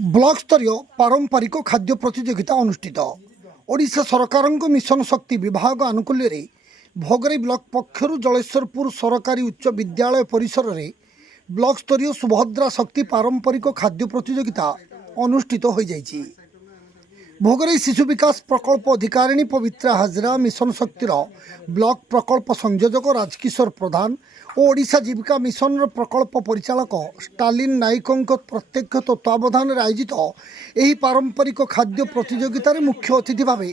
Block स्तरीय पारंपरिक खाद्य प्रतियोगिता अनुष्ठित ओडिशा सरकार मिशन शक्ति विभाग आनुकूल्य भोगराई ब्लॉक पक्षर जलेश्वरपुर सरकारी उच्च विद्यालय परिसर में ब्लॉक स्तरीय सुभद्रा शक्ति पारंपरिक खाद्य प्रतियोगिता अनुष्ठित हो जाइछि। भोगराई शिशु विकास प्रकल्प अधिकारिणी पवित्रा हाजरा मिशन शक्तिर ब्लॉक प्रकल्प संयोजक राजकिशोर प्रधान और ओडिशा जीविका मिशन प्रकल्प परिचालक स्टालिन नायकों प्रत्यक्ष तत्वावधान आयोजित यह पारंपरिक खाद्य प्रतियोगितार मुख्य अतिथि भाव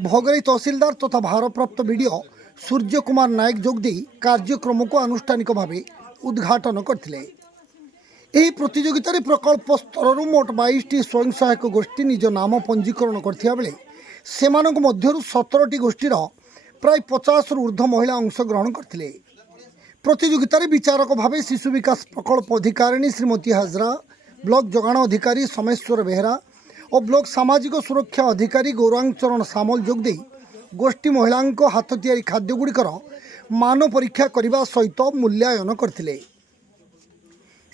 भोगराई तहसीलदार तथा भारप्राप्त बीडीओ सूर्य कुमार नायक जोगदे कार्यक्रम को आनुष्ठानिक भाव उद्घाटन करथिले। ଏହି ପ୍ରତିଯୋଗିତାରେ ପ୍ରକଳ୍ପ ସ୍ତରରୁ ମୋଟ 22ଟି ସ୍ୱୟଂ ସହାୟକ ଗୋଷ୍ଠୀ ନିଜ ନାମ ପଞ୍ଜୀକରଣ କରିଥିବା ବେଳେ ସେମାନଙ୍କ ମଧ୍ୟରୁ 17ଟି ଗୋଷ୍ଠୀର ପ୍ରାୟ 50ରୁ ଉର୍ଦ୍ଧ୍ୱ ମହିଳା ଅଂଶଗ୍ରହଣ କରିଥିଲେ। ପ୍ରତିଯୋଗିତାରେ ବିଚାରକ ଭାବେ ଶିଶୁ ବିକାଶ ପ୍ରକଳ୍ପ ଅଧିକାରିଣୀ ଶ୍ରୀମତୀ ହାଜରା, ବ୍ଲକ ଯୋଗାଣ ଅଧିକାରୀ ସୋମେଶ୍ୱର ବେହେରା ଓ ବ୍ଲକ ସାମାଜିକ ସୁରକ୍ଷା ଅଧିକାରୀ ଗୌରାଙ୍ଗଚରଣ ସାମଲ ଯୋଗଦେଇ ଗୋଷ୍ଠୀ ମହିଳାଙ୍କ ହାତ ତିଆରି ଖାଦ୍ୟଗୁଡ଼ିକର ମାନ ପରୀକ୍ଷା କରିବା ସହିତ ମୂଲ୍ୟାୟନ କରିଥିଲେ।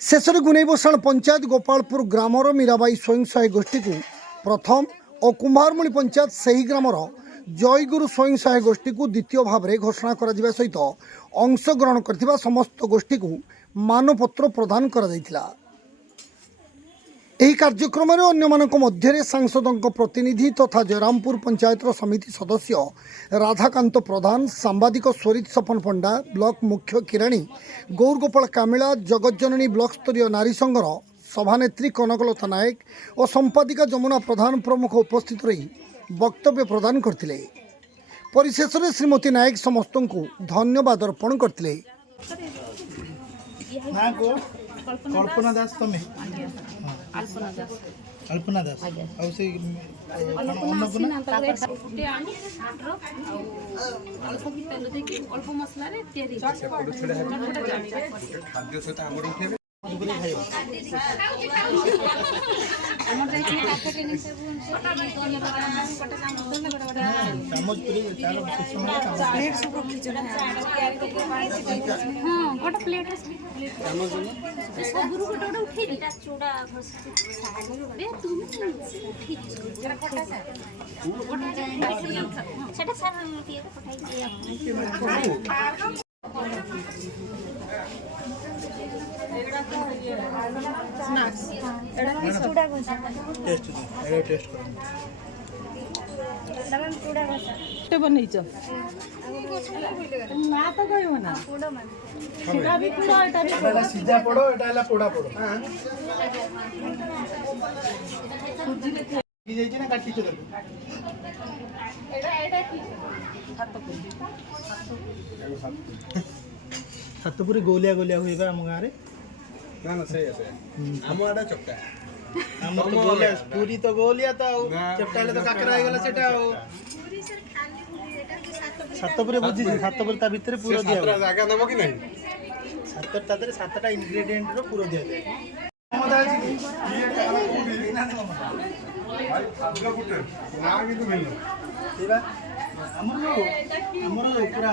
शेष में गुनेबसाण पंचायत गोपालपुर ग्रामर मीराबाई स्वयं सहायक गोष्ठी को प्रथम और कुंभारमुणी पंचायत से ही ग्रामर जयगुरु स्वयं सहायक गोष्ठी को द्वितीय भाव में घोषणा कर सहित अंशग्रहण कर समस्त गोष्ठी को मानपत्र प्रदान कर कार्यक्रम में अन्य मध्य सांसदों प्रतिनिधि तथा जयरामपुर पंचायत समिति सदस्य राधाकांत प्रधान, सांबादिक स्वरित सपन पंडा, ब्लॉक मुख्य किराणी गौरगोपाल कामिला, जगज्जननी ब्लॉक स्तरीय नारी संघर सभानेत्री कनकलता नायक और संपादिका जमुना प्रधान प्रमुख उपस्थित रही वक्तव्य प्रदान करथिले। परिशेष में श्रीमती नायक समस्त को धन्यवाद अर्पण करथिले। कल्पना दास तमें अल्पना दास और से अन्नपूर्णा अल्प मसला रे तयारी खाद्य सहित हमर हमर जाई पाकेट नि सब सामोज पूरी चार प्लेट सब खिचड़ा हां गोटा प्लेट सामोज सब गुरु गोटा उठे एटा चूड़ा ए तुम जरा कोटा सा गोटा सेटा सारा दिए पठाई स्नैक्स एड़ा चूड़ा घोसा टेस्ट एड़ा टेस्ट करो दमन चूड़ा घोसा टे बनैछ ना तो कहबो ना चूड़ा मन सीधा भी पूरा एटा भी एटा सीधा पड़ो एटा हला पोड़ा पड़ो हां की जाई छी ना काटी चलो एटा की सातपुरी गोलिया गोलिया हुई बा हम गां रे ना ना सही है हम आडा चक्का हम तो गोलिया पूरी तो गोलिया तो चपटाले तो काकरा आइ गेला सेटा पूरी सर खाली पूरी एटा की सातपुरी बुझी सातपुरी ता भीतर पूरा दिया सातरा जागा नमो कि नहीं सातटा तादरे सातटा इंग्रेडिएंट रो पूरा दिया जाय भाई खाद्य गुटे ना किंतु मिलनो एबा हमरो पूरा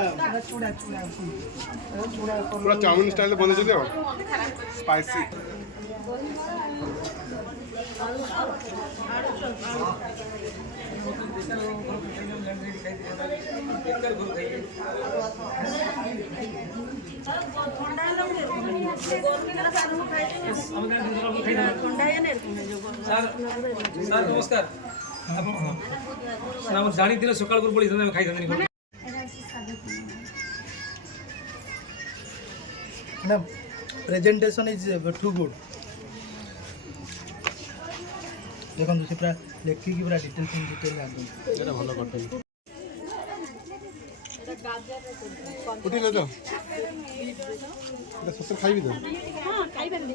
चूड़ा चूड़ा पूरा चाउमिन स्टाइल बने चले हो स्पाइसी सर नमस्कार सर हम जानी थिले सकाळ पर पडी थाने खाइ थाने ना प्रेजेंटेशन इज टू गुड देखो से पूरा लेखि की पूरा डिटेल आदम एटा भलो करते उठी ले तो ले ससुर खाइबी तो हां खाइ बंदी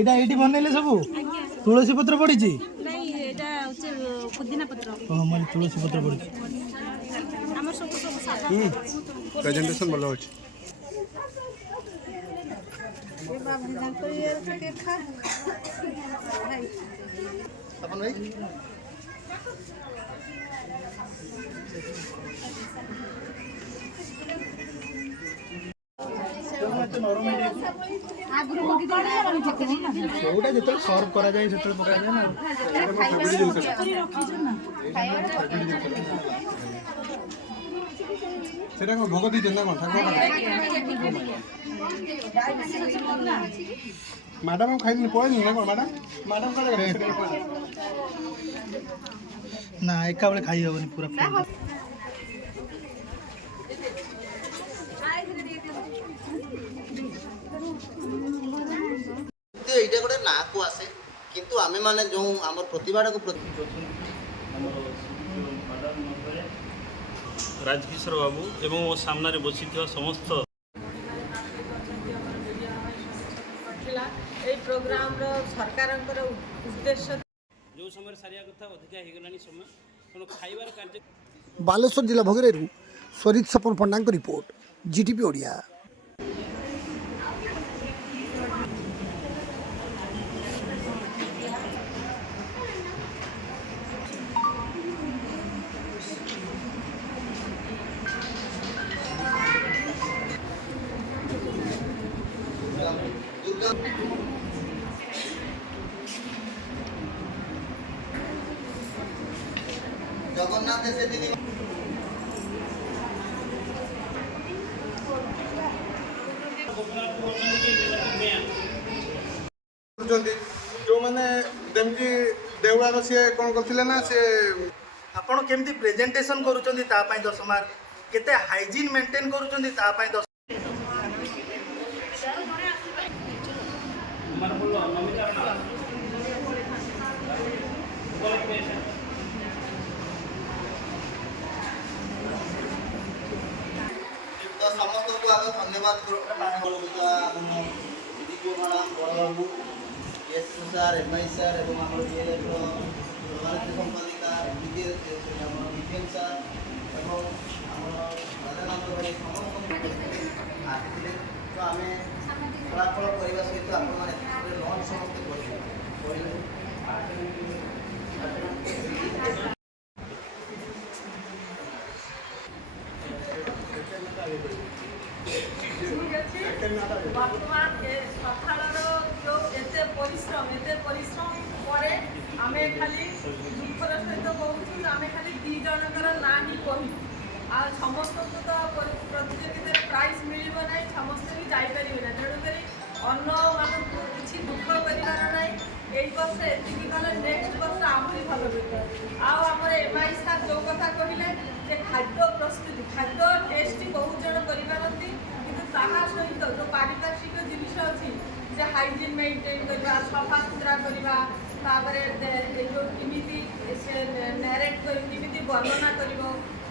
एटा एटी बनैले सब तुलसी पत्र पड़ी छी नहीं एटा होचे पुदीना पत्र ओ मन तुलसी पत्र पड़ी हमर सब सादा प्रेजेंटेशन भलो हो ए बाबू जान तो ये के खा अपन भाई ଏତେ ନରମ ହେଇଯାଇଛି ସେଉଟା ଯେତେବେଳେ ସର୍ଭ କରାଯାଏ ସେତେବେଳେ ପକାଯାଏ ନା সেটা কଣ ভোগ দিয়েছেন না কଣ ঠাকুর ম্যাডাম খাইনি পড়েনি না কଣ ম্যাডাম ম্যাডাম ନା ଏକା ବେଳେ ଖାଇ ହେବନି ପୁରା full। এইটা গোটে ନାଁକୁ ଆସେ କିନ୍ତୁ ଆମେମାନେ ଯେଉଁ ଆମର ପ୍ରତିଭାଟାକୁ ରାଜକିଶୋର ବାବୁ ଏବଂ ମୋ ସାମ୍ନାରେ ବସିଥିବା ସମସ୍ତ এই প্রোগ্রামর সরকারଙ୍କର উদ্দেশ্য ଯେଉଁ ସମୟରେ ସାରିବା କଥା ଅଧିକା ହେଇଗଲାଣି ସମୟ ତେଣୁ ଖାଇବାର କାର୍ଯ୍ୟ ବାଲେଶ୍ୱର ଜିଲ୍ଲା ଭୋଗରାଇରୁ ସ୍ୱରିତ ସପନ ପଣ୍ଡାଙ୍କ ରିପୋର୍ଟ ଜିଟିପି ଓଡ଼ିଆ। ଜଗନ୍ନାଥ ସେଠି ଯେଉଁମାନେ ଯେମିତି ଦେଉଳାର ସିଏ କ'ଣ କରିଥିଲେ ନା ସେ ଆପଣ କେମିତି ପ୍ରେଜେଣ୍ଟେସନ୍ କରୁଛନ୍ତି ତା ପାଇଁ 10 ମାର୍କ, କେତେ ହାଇଜିନ୍ ମେଣ୍ଟେନ୍ କରୁଛନ୍ତି ତା ପାଇଁ 10। ତ ସମସ୍ତଙ୍କୁ ଆଗ ଧନ୍ୟବାଦ ଦିଦିଓ ମ୍ୟାଡ଼ାମ୍ ବଡ଼ବାବୁ ଏସ୍ ସାର୍ MI ସାର୍ ଏବଂ ଆମର ସଭାନେତ୍ରୀ ସମ୍ପାଦିକା ଆମର ବିପିଏନ୍ ସାର୍ ଏବଂ ଆମର ରାଧାକାନ୍ତ ଭାଇ ସମସ୍ତଙ୍କୁ ଆସିଥିଲେ। ତ ଆମେ ଫଳାଫଳ କରିବା ସହିତ ଆପଣମାନେ ଲଞ୍ଚ ସମସ୍ତେ କରିଲେ ବର୍ତ୍ତମାନ ସକାଳର ଯେଉଁ ଏତେ ପରିଶ୍ରମ ପରେ ଆମେ ଖାଲି ଦୁଃଖର ସହିତ କହୁଛୁ ଆମେ ଖାଲି 2 ଜଣଙ୍କର ନାଁ ହିଁ କହିବୁ। ଆଉ ସମସ୍ତଙ୍କୁ ତ ପ୍ରତିଯୋଗିତାରେ ପ୍ରାଇଜ୍ ମିଳିବ ନାହିଁ, ସମସ୍ତେ ବି ଯାଇପାରିବେ ନାହିଁ। ତେଣୁକରି ଅନ୍ୟମାନଙ୍କୁ କିଛି ଦୁଃଖ କରିବାର ନାହିଁ। ଏଇ ବର୍ଷ ଏତିକି ଗଲେ ନେକ୍ସଟ ବର୍ଷ ଆହୁରି ଭଲ କରିବା। ଆଉ ଆମର MI ସାର୍ ଯେଉଁ କଥା କହିଲେ ଯେ ଖାଦ୍ୟ ପ୍ରସ୍ତୁତି ଖାଦ୍ୟ ଟେଷ୍ଟି ବହୁତ ଜଣ କରିପାରନ୍ତି କିନ୍ତୁ ତାହା ସହିତ ଯେଉଁ ପାରିପାର୍ଶ୍ୱିକ ଜିନିଷ ଅଛି ଯେ ହାଇଜିନ୍ ମେଣ୍ଟେନ୍ କରିବା, ସଫାସୁତୁରା କରିବା, ତାପରେ ଏ ଯେଉଁ କେମିତି ସେ ନ୍ୟାରେଟ୍ କରି କେମିତି ବର୍ଣ୍ଣନା କରିବ,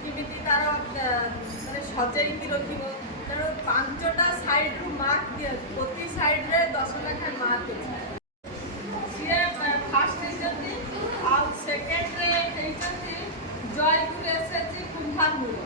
କେମିତି ତା'ର ମାନେ ସଜେଇକି ରଖିବ। ତେଣୁ 5ଟା ସାଇଡ଼୍ରୁ ମାର୍କ ଦିଅନ୍ତି, ପ୍ରତି ସାଇଡ଼୍ରେ 10 ଲେଖାଏଁ ମାର୍କ ଅଛି। ସିଏ ଫାର୍ଷ୍ଟ ହେଇଛନ୍ତି ଆଉ ସେକେଣ୍ଡରେ ହେଇଛନ୍ତି ଜୟପୁର SSG କୁମ୍ଭାରମୂଳ।